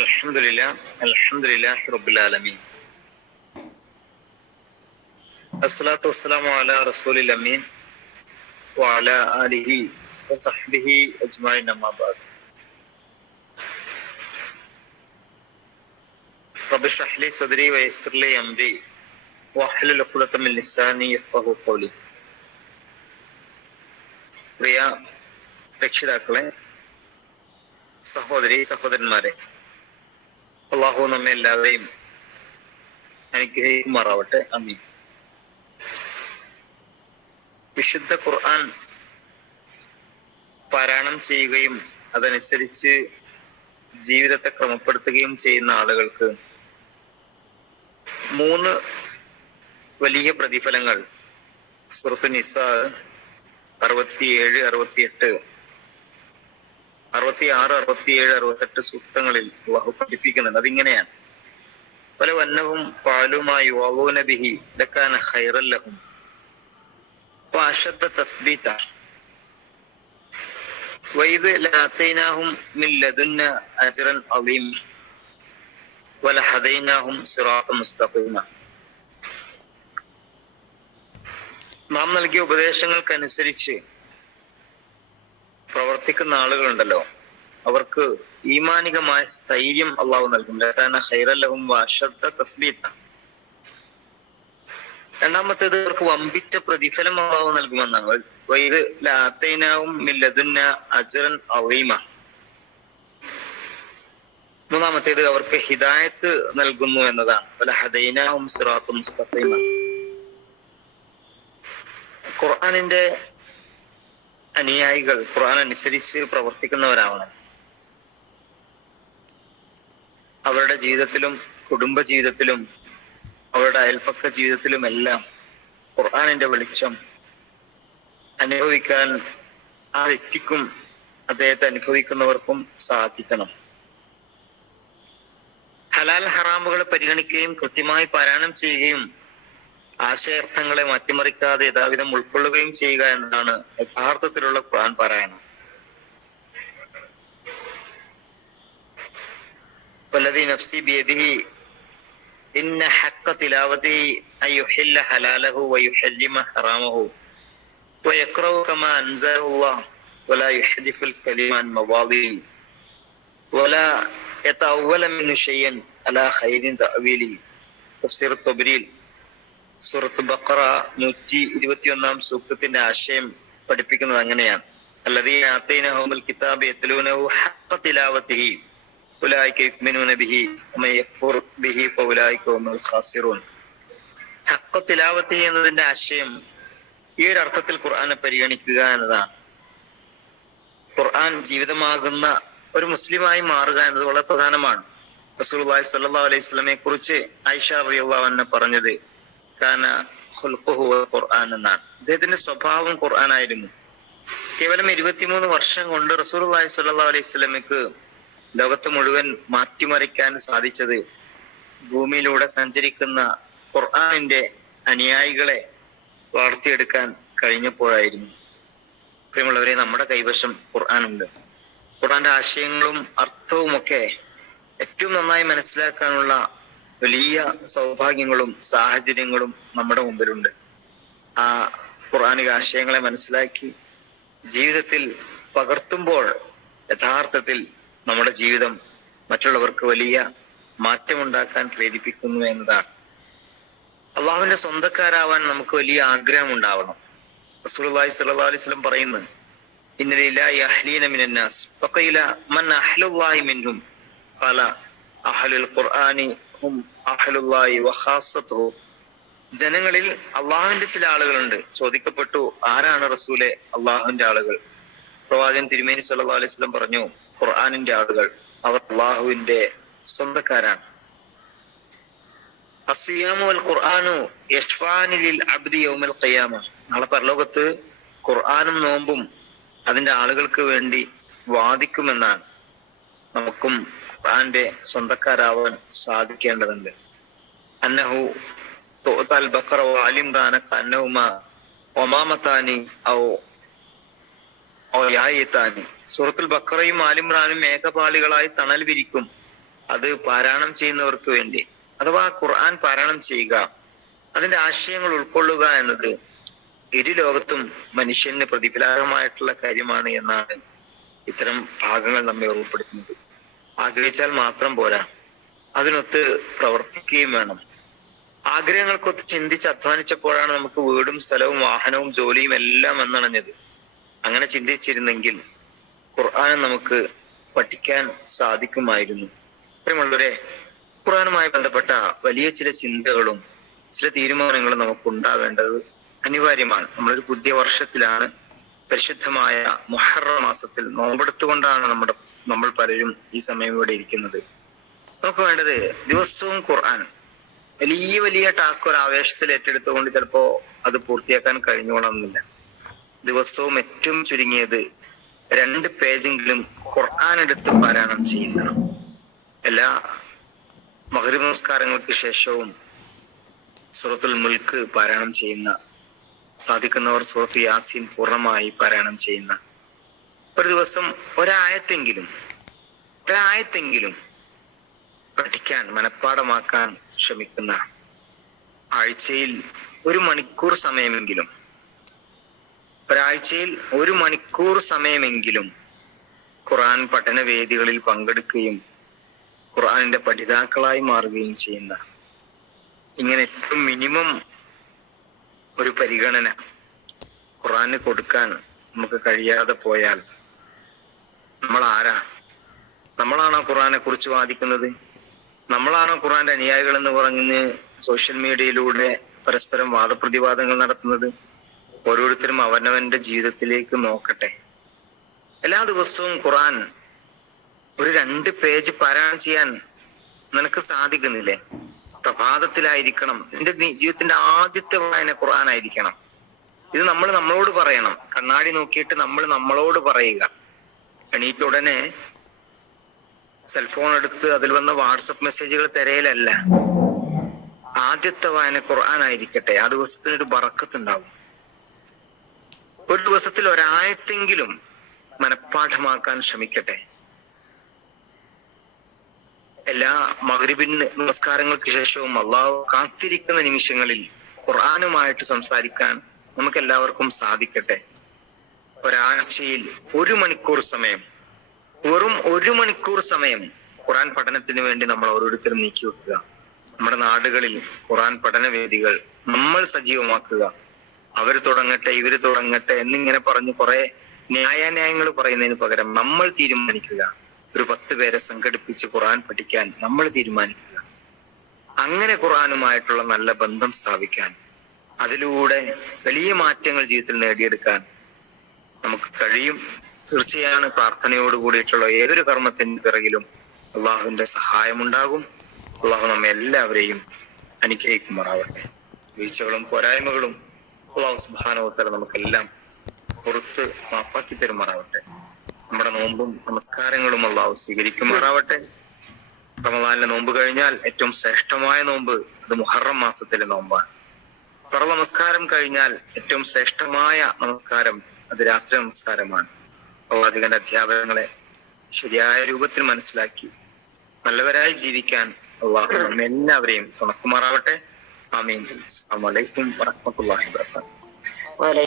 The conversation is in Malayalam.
അൽഹംദുലില്ലാഹി റബ്ബിൽ ആലമീൻ അസ്സലാത്തു വസ്സലാമു അലാ റസൂലിൽ അമീൻ വഅലാ ആലിഹി വസഹ്ബിഹി അജ്മഈൻ അമ്മാ ബഅദ്. റബ്ബി ഇശ്റഹ് ലി സദ്രി വയസ്സിർ ലി അംരി വഹ്ലുൽ ഉഖ്ദത മിൻ ലിസാനി യഫ്ഖഹു ഖൗലി. പ്രിയ രക്ഷിതാക്കളെ, സഹോദരി സഹോദരന്മാരെ, അള്ളാഹു നമ്മെ എല്ലാവരെയും അനുഗ്രഹിക്കുമാറാവട്ടെ. ആമീൻ. വിശുദ്ധ ഖുർആൻ പാരായണം ചെയ്യുകയും അതനുസരിച്ച് ജീവിതത്തെ ക്രമപ്പെടുത്തുകയും ചെയ്യുന്ന ആളുകൾക്ക് 3 വലിയ പ്രതിഫലങ്ങൾ സൂറത്തുൻ നിസാ 67, 68, 66, 67, 68 സൂക്തങ്ങളിൽ അല്ലാഹു പഠിപ്പിക്കുന്നുണ്ട്. അതിങ്ങനെയാണ്: വലൗ അന്നഹും ഫഅലൂ മാ യുഅദൂന ബിഹി ലകാന ഖൈറൻ ലഹും വഅശദ്ദ തസ്ബീത വഇദ് ലഅതൈനാഹും മിൻ ലദുന്ന അജ്റൻ അളീം വലഹദൈനാഹും സിറാത്തൻ മുസ്തഖീമ. നാം നൽകിയ ഉപദേശങ്ങൾക്കനുസരിച്ച് പ്രവർത്തിക്കുന്ന ആളുകളുണ്ടല്ലോ, അവർക്ക് ഈമാനികമായ സ്ഥൈര്യം അള്ളാഹു നൽകും. ലകാന ഖൈറൻ ലഹും വഅശദ്ദ തസ്ബീത. രണ്ടാമത്തേത്, അവർക്ക് വമ്പിച്ച പ്രതിഫലം അള്ളാഹു നൽകുമെന്നാണ്. വഇദ് ലഅതൈനാഹും മിൻ ലദുന്ന അജ്റൻ അളീമ. മൂന്നാമത്തേത്, അവർക്ക് ഹിദായത്ത് നൽകുന്നു എന്നതാണ്. വലഹദൈനാഹും സിറാത്തൻ മുസ്തഖീമ. ഖുർആനിന്റെ അനുയായികൾ ഖുർആൻ അനുസരിച്ച് പ്രവർത്തിക്കുന്നവരാവണം. അവരുടെ ജീവിതത്തിലും കുടുംബ ജീവിതത്തിലും അവരുടെ അയൽപക്ക ജീവിതത്തിലും എല്ലാം ഖുർആനിന്റെ വെളിച്ചം അനുഭവിക്കാൻ ആ വ്യക്തിക്കും അദ്ദേഹത്തെ അനുഭവിക്കുന്നവർക്കും സാധിക്കണം. ഹലാൽ ഹറാമുകളെ പരിഗണിക്കുകയും കൃത്യമായി പാരായണം ചെയ്യുകയും ആശയാർത്ഥങ്ങളെ മാറ്റിമറിക്കാതെ യഥാവിധം ഉൾക്കൊള്ളുകയും ചെയ്യുക എന്നതാണ് യഥാർത്ഥത്തിലുള്ള ഖുർആൻ പാരായണം. വല്ലദീ നഫ്സി ബിയദിഹി ഇന്ന ഹഖ്ഖ തിലാവതിഹി അയ്യുഹില്ല ഹലാലഹു വയുഹല്ലിമ ഹറാമഹു വയഖറഉ കമാ അൻസലല്ലാഹു വലാ യുഹദിഫുൽ കലിമ അൻ മവാദിഹി വലാ യതഅവ്വല മിൻഹു ശൈഅൻ അലാ ഖൈരിൻ തഅവീലിഹി. തഫ്സീർ തബ്രീൽ സൂറത്ത് ബഖറ 121 സൂക്തത്തിന്റെ ആശയം പഠിപ്പിക്കുന്നത് അങ്ങനെയാണ്: അല്ലദീന ആതൈനഹുമുൽ കിതാബ യത്ലൂനഹു ഹഖ്ഖ തിലാവതിഹി ഉലൈക യുഅ്മിനൂന ബിഹി വമൻ യക്ഫുർ ബിഹി ഫഉലൈക ഹുമുൽ ഖാസിറൂൻ. ഹഖ്ഖ തിലാവതിഹി എന്നതിന്റെ ആശയം ഈ ഒരു അർത്ഥത്തിൽ ഖുർആനെ പരിഗണിക്കുക എന്നതാണ്. ഖുർആൻ ജീവിതമാകുന്ന ഒരു മുസ്ലിമായി മാറുക എന്നത് വളരെ പ്രധാനമാണ്. റസൂലുള്ളാഹി സ്വല്ലല്ലാഹു അലൈഹി വസല്ലമയെ കുറിച്ച് ആയിഷ റളിയല്ലാഹു അൻഹ പറഞ്ഞത് കാന ഖുൽഖുഹു ഖുർആൻ എന്നാണ്. അദ്ദേഹത്തിന്റെ സ്വഭാവം ഖുർആൻ ആയിരുന്നു. കേവലം 23 വർഷം കൊണ്ട് റസൂലുള്ളാഹി സ്വല്ലല്ലാഹു അലൈഹി വസല്ലമയ്ക്ക് ലോകത്ത് മുഴുവൻ മാറ്റിമറിക്കാൻ സാധിച്ചത് ഭൂമിയിലൂടെ സഞ്ചരിക്കുന്ന ഖുർആനിന്റെ അനുയായികളെ വളർത്തിയെടുക്കാൻ കഴിഞ്ഞപ്പോഴായിരുന്നു. പ്രിയമുള്ളവരെ, നമ്മുടെ കൈവശം ഖുർആനുണ്ട്. ഖുർആന്റെ ആശയങ്ങളും അർത്ഥവും ഒക്കെ ഏറ്റവും നന്നായി മനസ്സിലാക്കാനുള്ള വലിയ സൗഭാഗ്യങ്ങളും സാഹചര്യങ്ങളും നമ്മുടെ മുമ്പിലുണ്ട്. ആ ഖുർആനിക ആശയങ്ങളെ മനസ്സിലാക്കി ജീവിതത്തിൽ പകർത്തുമ്പോൾ യഥാർത്ഥത്തിൽ നമ്മുടെ ജീവിതം മറ്റുള്ളവർക്ക് വലിയ മാറ്റമുണ്ടാക്കാൻ പ്രേരിപ്പിക്കുന്നു എന്നതാണ്. അള്ളാഹുവിന്റെ സ്വന്തക്കാരാവാൻ നമുക്ക് വലിയ ആഗ്രഹം ഉണ്ടാവണം. റസൂലുള്ളാഹി സ്വല്ലല്ലാഹു അലൈഹി വസല്ലം പറയുന്നു: ഇന്ന ലില്ലാഹി അഹ്ലീന മിനന്നാസ് ഫഖീല മൻ അഹ്ലുല്ലാഹി മിൻഹും ഖാല അഹ്ലുൽ ഖുർആനി ഹും അഹ്ലുല്ലാഹി വഖാസത്തുഹു. ജനങ്ങളിൽ അള്ളാഹുവിന്റെ ചില ആളുകളുണ്ട്. ചോദിക്കപ്പെട്ടു, ആരാണ് റസൂലെ അള്ളാഹുവിന്റെ ആളുകൾ? പ്രവാചകൻ തിരുമേനി സ്വല്ലല്ലാഹു അലൈഹി വസല്ലം പറഞ്ഞു, ഖുർആനിന്റെ ആളുകൾ. അവർ അള്ളാഹുവിന്റെ സ്വന്തക്കാരാണ്. അസ്സിയാമു വൽ ഖുർആനു യശ്ഫാനി ലിൽ അബ്ദി യൗമൽ ഖിയാമ. നാളെ പരലോകത്ത് ഖുർആനും നോമ്പും അതിന്റെ ആളുകൾക്ക് വേണ്ടി വാദിക്കുമെന്നാണ്. നമുക്കും ഖുർആന്റെ സ്വന്തക്കാരാവാൻ സാധിക്കേണ്ടതുണ്ട്. അന്നഹു തുഅൽ ബഖറ വഅലി ഇംറാന കഅന്നഹുമാ വമാമതാനി ഔ യായതാനി. സൂറത്തുൽ ബഖറയും ആലിമ്രാനും മേഘപാളികളായി തണൽ വിരിക്കും. അത് പാരായണം ചെയ്യുന്നവർക്ക് വേണ്ടി, അഥവാ ഖുർആൻ പാരായണം ചെയ്യുക, അതിന്റെ ആശയങ്ങൾ ഉൾക്കൊള്ളുക എന്നത് ഇരു ലോകത്തും മനുഷ്യന് പ്രതിഫലാർഹമായിട്ടുള്ള കാര്യമാണ് എന്നാണ് ഇത്തരം ഭാഗങ്ങൾ നമ്മെ ഓർമ്മപ്പെടുത്തുന്നത്. ആഗ്രഹിച്ചാൽ മാത്രം പോരാ, അതിനൊത്ത് പ്രവർത്തിക്കുകയും വേണം. ആഗ്രഹങ്ങൾക്കൊത്ത് ചിന്തിച്ച് അധ്വാനിച്ചപ്പോഴാണ് നമുക്ക് വീടും സ്ഥലവും വാഹനവും ജോലിയും എല്ലാം വന്നണഞ്ഞത്. അങ്ങനെ ചിന്തിച്ചിരുന്നെങ്കിൽ ഖുർആൻ നമുക്ക് പഠിക്കാൻ സാധിക്കുമായിരുന്നു. പ്രിയമുള്ളവരെ, ഖുർആനുമായി ബന്ധപ്പെട്ട വലിയ ചില ചിന്തകളും ചില തീരുമാനങ്ങളും നമുക്ക് ഉണ്ടാവേണ്ടത് അനിവാര്യമാണ്. നമ്മളൊരു പുതിയ വർഷത്തിലാണ്, പരിശുദ്ധമായ മുഹറം മാസത്തിൽ നോമ്പെടുത്തുകൊണ്ടാണ് നമ്മൾ പലരും ഈ സമയം ഇവിടെ ഇരിക്കുന്നത്. നമുക്ക് വേണ്ടത് ദിവസവും ഖുർആൻ, വലിയ വലിയ ടാസ്ക് ഒരു ആവേശത്തിൽ ഏറ്റെടുത്തുകൊണ്ട് ചിലപ്പോ അത് പൂർത്തിയാക്കാൻ കഴിഞ്ഞോളണമെന്നില്ല. ദിവസവും ഏറ്റവും ചുരുങ്ങിയത് 2 പേജെങ്കിലും ഖുർആൻ എടുത്ത് പാരായണം ചെയ്യുന്ന, എല്ലാ മഗ്‌രിബ് നമസ്കാരങ്ങൾക്ക് ശേഷവും സൂറത്തുൽ മുൽക്ക് പാരായണം ചെയ്യുന്ന, സാധിക്കുന്നവർ സൂറത്ത് യാസീൻ പൂർണ്ണമായി പാരായണം ചെയ്യുന്ന, ഒരു ദിവസം ഒരായത്തെങ്കിലും പഠിക്കാൻ, മനഃപ്പാഠമാക്കാൻ ശ്രമിക്കുന്ന, ആഴ്ചയിൽ 1 മണിക്കൂർ സമയമെങ്കിലും, ഒരാഴ്ചയിൽ 1 മണിക്കൂർ സമയമെങ്കിലും ഖുർആൻ പഠന വേദികളിൽ പങ്കെടുക്കുകയും ഖുർആനിന്റെ പഠിതാക്കളായി മാറുകയും ചെയ്യുന്ന, ഇങ്ങനെ ഏറ്റവും മിനിമം ഒരു പരിഗണന ഖുർആന് കൊടുക്കാൻ നമുക്ക് കഴിയാതെ പോയാൽ നമ്മൾ ആരാ? നമ്മളാണോ ഖുർആനെ കുറിച്ച് വാദിക്കുന്നത്? നമ്മളാണോ ഖുർആന്റെ അനുയായികൾ എന്ന് പറഞ്ഞ് സോഷ്യൽ മീഡിയയിലൂടെ പരസ്പരം വാദപ്രതിവാദങ്ങൾ നടത്തുന്നത്? ഓരോരുത്തരും അവനവന്റെ ജീവിതത്തിലേക്ക് നോക്കട്ടെ. എല്ലാ ദിവസവും ഖുർആൻ ഒരു 2 പേജ് പാരായണം ചെയ്യാൻ നിനക്ക് സാധിക്കുന്നില്ലേ? പ്രഭാതത്തിലായിരിക്കണം, നിന്റെ ജീവിതത്തിന്റെ ആദ്യത്തെ വായന ഖുർആൻ ആയിരിക്കണം. ഇത് നമ്മൾ നമ്മളോട് പറയണം. കണ്ണാടി നോക്കിയിട്ട് നമ്മളോട് പറയുക. എണീറ്റ ഉടനെ സെൽഫോൺ എടുത്ത് അതിൽ വന്ന വാട്സപ്പ് മെസ്സേജുകൾ തിരയലല്ല. ആദ്യത്തെ വായന ഖുർആൻ ആയിരിക്കട്ടെ. ആ ദിവസത്തിനൊരു ബറക്കത്തുണ്ടാവും. ഒരു ദിവസത്തിൽ ഒരായത്തെങ്കിലും മനഃപ്പാഠമാക്കാൻ ശ്രമിക്കട്ടെ. എല്ലാ മഗ്‌രിബിന് നമസ്കാരങ്ങൾക്ക് ശേഷവും അള്ളാഹു കാത്തിരിക്കുന്ന നിമിഷങ്ങളിൽ ഖുർആനുമായിട്ട് സംസാരിക്കാൻ നമുക്ക് എല്ലാവർക്കും സാധിക്കട്ടെ. ഒരാഴ്ചയിൽ 1 മണിക്കൂർ സമയം, വെറും 1 മണിക്കൂർ സമയം ഖുർആൻ പഠനത്തിന് വേണ്ടി നമ്മൾ ഓരോരുത്തരും നീക്കി വെക്കുക. നമ്മുടെ നാടുകളിൽ ഖുർആൻ പഠന വേദികൾ നമ്മൾ സജീവമാക്കുക. അവര് തുടങ്ങട്ടെ, ഇവര് തുടങ്ങട്ടെ എന്നിങ്ങനെ പറഞ്ഞ് കുറെ ന്യായാന്യായങ്ങൾ പറയുന്നതിന് പകരം നമ്മൾ തീരുമാനിക്കുക. ഒരു 10 പേരെ സംഘടിപ്പിച്ച് ഖുർആൻ പഠിക്കാൻ നമ്മൾ തീരുമാനിക്കുക. അങ്ങനെ ഖുർആനുമായിട്ടുള്ള നല്ല ബന്ധം സ്ഥാപിക്കാൻ, അതിലൂടെ വലിയ മാറ്റങ്ങൾ ജീവിതത്തിൽ നേടിയെടുക്കാൻ നമുക്ക് കഴിയും. തീർച്ചയാണ്, പ്രാർത്ഥനയോട് കൂടിയിട്ടുള്ള ഏതൊരു കർമ്മത്തിന് പിറകിലും അള്ളാഹുവിന്റെ സഹായമുണ്ടാകും. അള്ളാഹു നമ്മെ എല്ലാവരെയും അനുഗ്രഹിക്കുമാറാവട്ടെ. വീഴ്ചകളും പോരായ്മകളും അള്ളാഹു സുബ്ഹാനഹു വ തആല നമുക്കെല്ലാം പുറത്ത് മാപ്പാക്കി തരുമാറാവട്ടെ. നമ്മുടെ നോമ്പും നമസ്കാരങ്ങളും അള്ളാഹു സ്വീകരിക്കുമാറാവട്ടെ. റമദാനിലെ നോമ്പ് കഴിഞ്ഞാൽ ഏറ്റവും ശ്രേഷ്ഠമായ നോമ്പ് അത് മുഹറം മാസത്തിലെ നോമ്പാണ്. ഫർള് നമസ്കാരം കഴിഞ്ഞാൽ ഏറ്റവും ശ്രേഷ്ഠമായ നമസ്കാരം അത് രാത്രി നമസ്കാരമാണ്. പ്രവാചകന്റെ അധ്യാപനങ്ങളെ ശരിയായ രൂപത്തിൽ മനസ്സിലാക്കി നല്ലവരായി ജീവിക്കാൻ അള്ളാഹു നമ്മെല്ലാവരെയും തുണക്കുമാറാവട്ടെ. ആമീൻ. അസ്സലാമു അലൈക്കും വറഹ്മത്തുള്ളാഹി വബറകാതുഹു.